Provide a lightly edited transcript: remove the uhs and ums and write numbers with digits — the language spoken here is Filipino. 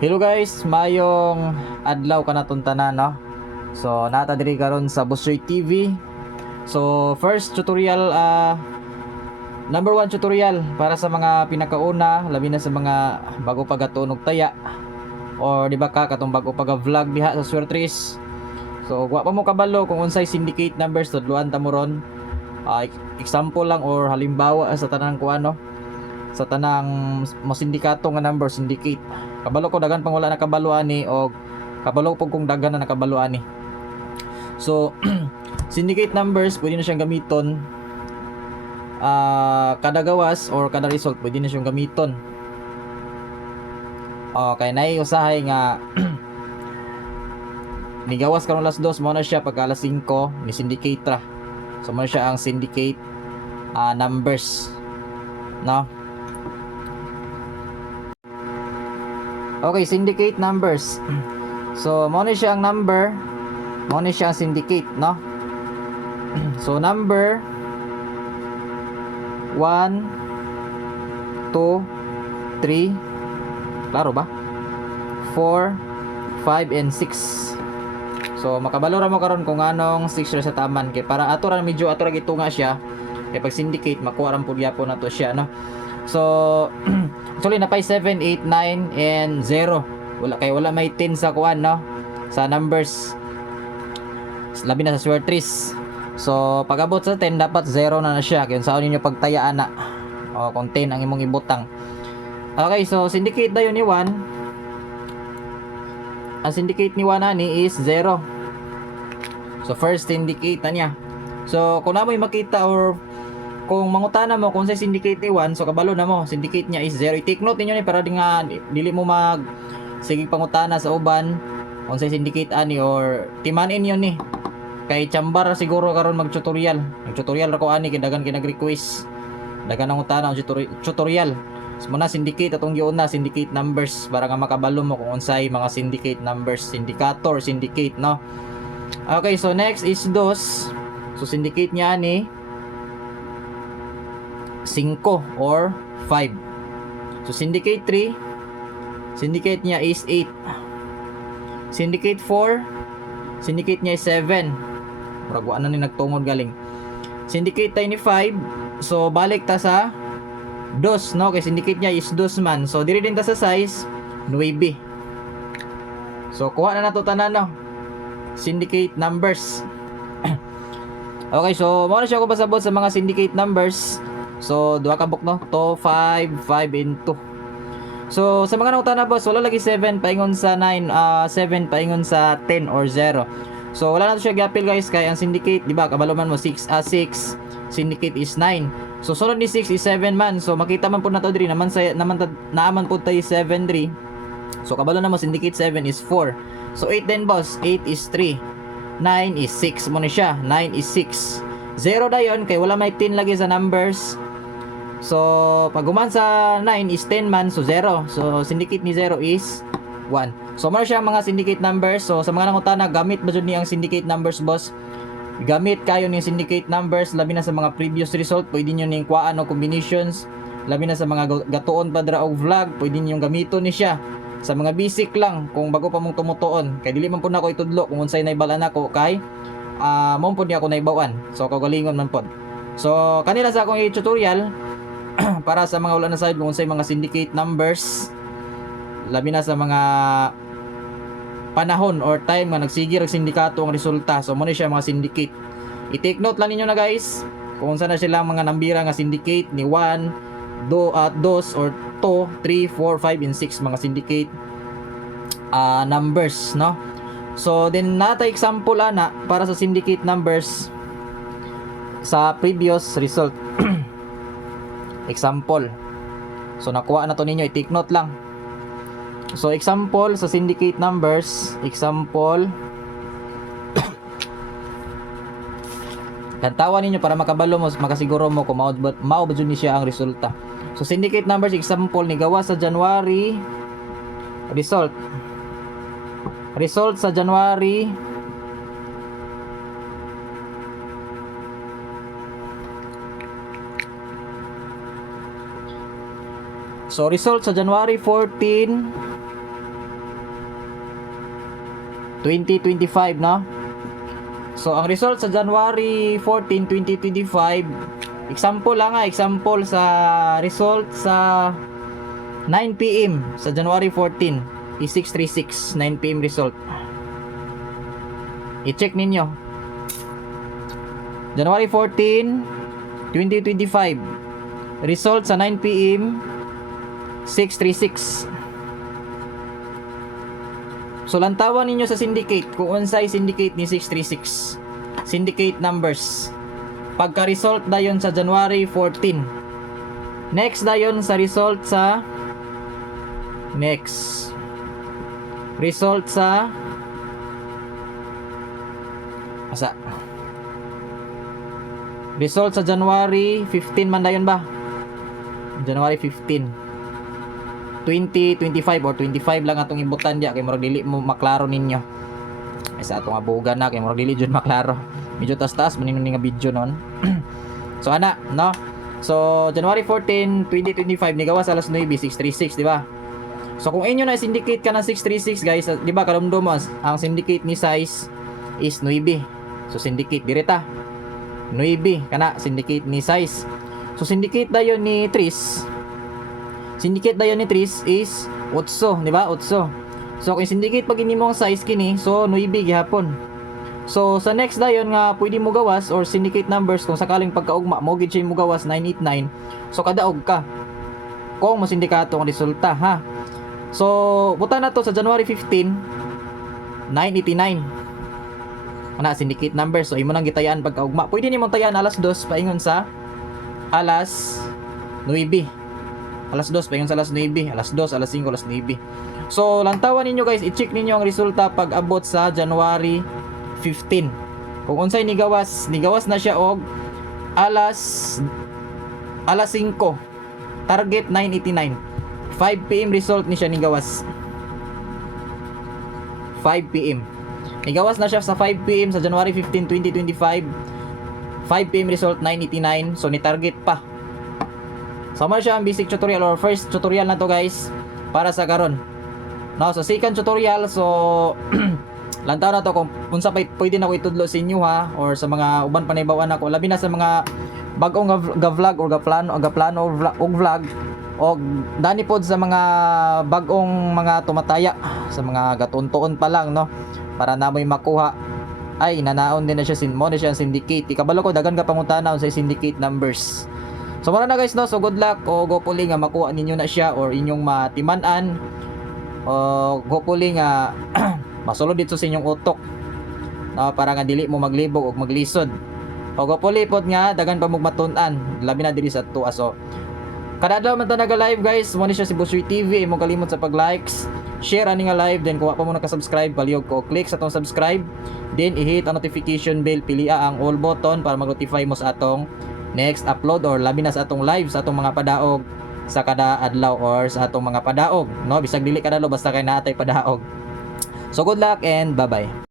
Hello guys, mayong adlaw kanaton tanan no. So nata diri karon sa Bussoy TV. So first tutorial number 1 tutorial para sa mga pinakauna, labi na sa mga bago pagatunog taya or di ba ka katong bago pag-vlog diha sa Swertres. So wa pa mo kabalo kung unsay syndicate numbers tudloan ta mo ron. Example lang or halimbawa sa tanang kuano, sa tanang mo sindikato nga number syndicate. Kabalo ko dagan pang wala na kabalo ani o kabalo po kung dagan na nakabalo ani. So syndicate numbers pwede na siyang gamiton kada gawas or kada result pwede na siyang gamiton. Okay, nay usahay nga ni gawas karon alas 2 mo na siya pagka alas 5 ni syndicate ra. So mo na siya ang syndicate numbers no. Okay, syndicate numbers. So, mo na siya ang number, mo na siya ang syndicate, no? So, number 1, 2, 3, klaro ba? 4, 5, and 6. So, makabalo ra mo karon kung anong 6 ra sa taman. Kaya para ato ra medyo ato ra gitunga siya. Kaya pag syndicate, makuha ram po gyapon na to siya, no? So, actually napay 7, 8, 9 and 0. Wala may 10 sa kuan no. Sa numbers. Labi na sa Swertres. So pag abot sa 10 dapat 0 na siya. Kaya saan ninyo pagtayaan na. O kung 10 ang imong ibutang. Okay, so syndicate dayon ni 1. Ang syndicate ni 1 ani is 0. So first syndicate na niya. So kung namoy makita or kung mangutana mo kung sa syndicate ni 1, so kabalo na mo, syndicate niya is 0. I-take note ninyo ni para di nga dili mo mag sige pangutana sa uban kung sa syndicate ani or timanin yun ni. Kay chambar siguro karon mag-tutorial. Nag-tutorial ra ko ani kay dagan kinag-request. Dagan ang utana ang tutorial. So muna syndicate atong giuna syndicate numbers para nga makabalo mo kung unsay mga syndicate numbers, syndicator, syndicate no. Okay, so next is dos. So syndicate niya ani 5 or 5. So syndicate 3, syndicate niya is 8. Syndicate 4, syndicate niya is 7. Murag na ni nagtungod galing. Syndicate tayo ni 5. So balik ta sa 2 no, kay syndicate niya is 2 man. So diri din ta sa size 9. So kuha na nato tanan no. Syndicate numbers. Okay, so mo na siya ko pasabot sa mga syndicate numbers. So, duha ka book no? 2, 5, 5, and 2. So, sa mga nauta na boss, wala lagi 7 paingon sa 9, 7 paingon sa 10 or 0. So, wala na to siya gapil guys, kaya ang syndicate, di ba, kabalo man mo 6, syndicate is 9. So, sunod ni 6 is 7 man. So, makita man po na to diri, naaman po tayo 7 diri. So, kabalo na mo, syndicate 7 is 4. So, 8 din boss, 8 is 3. 9 is 6 mo na siya, 9 is 6. 0 dayon, kay wala may 10 lagi sa numbers. So, pag guman sa 9 is 10 man, so 0. So, syndicate ni 0 is 1. So, mara siya mga syndicate numbers. So, sa mga nangutana, gamit ba dyan ni ang syndicate numbers, boss? Gamit kayo ni syndicate numbers, labi na sa mga previous result, pwede nyo ning kuhaan o combinations. Labi na sa mga gatuon pa dra og vlog, pwede nyo gamiton ni siya. Sa mga basic lang, kung bago pa mong tumutuon. Kay dili man po na ako itudlo, kung unsay naibala na ko, kay mong po niya ako naibawan. So, kagalingon man po. So, kanila sa akong i-tutorial, para sa mga wala na side kung unsay mga syndicate numbers, labi na sa mga panahon or time nga nagsigir ang sindikato ang resulta. So mo ni siya mga syndicate. I-take note lang ninyo na guys kung unsa na sila mga nambira nga syndicate ni 1, 2 or 2, 3, 4, 5 and 6 mga syndicate numbers no. So then nata example ana para sa syndicate numbers sa previous result. Example. So nakuha na to ninyo, i-take note lang. So example sa syndicate numbers, example. Kantawan ninyo para makabalo mo, makasiguro mo kung mao ba ni siya ang resulta. So syndicate numbers example ni gawa sa January result. Result sa January So result sa January 14 2025, no? So ang result sa January 14, 2025, example lang example sa result sa 9 PM sa January 14 is 636, 9 PM result. I-check ninyo. January 14, 2025. Result sa 9 PM 636. So lantawan ninyo sa syndicate kung unsay syndicate ni 636. Syndicate numbers. Pagka result dayon sa January 14. Next dayon sa result sa result sa result sa January 15 man dayon ba? January 15. 2025 or 25 lang atong ibutan diya kay murag dili mo maklaro ninyo. Ay sa atong abugan na kay murag dili jud maklaro. Medyo taas-taas maningon ni nga video non. So ana, no? So January 14, 2025 ni gawas alas 9, 636, di ba? So kung inyo na syndicate ka ng 636 guys, di ba kalumdom mo ang syndicate ni size is 9. So syndicate direta 9 kana syndicate ni size. So syndicate dayon ni Tris. Syndicate dayon ni Tris is 8, di ba? 8. So kung syndicate pag ini mo ang size kini, so 9 gihapon. So sa next dayon nga pwede mo gawas or syndicate numbers kung sakaling pagkaugma mo gid siya mo gawas 989. So kadaog ka kung mo sindikato ang resulta, ha. So buta na to sa January 15 989. Ana syndicate numbers. So imo nang gitayaan pagkaugma. Pwede nimong tayaan alas 2 paingon sa alas 9. Alas 2 paingon sa alas 9, alas 2, alas 5, alas 9. So lantawan ninyo guys, i-check ninyo ang resulta pag abot sa January 15. Kung unsay nigawas na siya og alas 5. Target 989. 5 PM result ni siya nigawas. 5 PM. Nigawas na siya sa 5 PM sa January 15, 2025. 5 PM result 989. So ni target pa. Sama siya ang basic tutorial or first tutorial na to guys para sa karon. No, so second tutorial, so lantaw na to kung unsa pa pwede na ko itudlo sa inyo ha or sa mga uban panaybawan ako labi na sa mga bag-ong ga-vlog or gaplano og vlog o dani pod sa mga bag-ong mga tumataya sa mga gatuntuon pa lang, no, para namoy makuha ay nanaon din na siya mo na siya syndicate. Ikabalo ko dagan ka pangutana sa syndicate numbers. So mara na guys, no, so good luck o hopefully nga makuha ninyo na siya or inyong matiman-an o hopefully nga masulod dito sa inyong utok, no, para nga dili mo maglibog o maglisod o hopefully pod nga dagan pa mo matun-an labi na diri sa tuwa. So kada adlaw man ta naga-live guys, mo ni siya si Bussoy TV. Imo kalimot sa pag-likes, share ani nga live, then kung wa pa mo naka-subscribe palihog ko click sa tong subscribe, then i-hit ang notification bell, pilia ang all button para mag-notify mo sa atong next upload or labi na sa atong live sa atong mga padaog sa kada adlaw or sa atong mga padaog, no, bisag dili kadalo basta kay naatay padaog. So good luck and bye bye.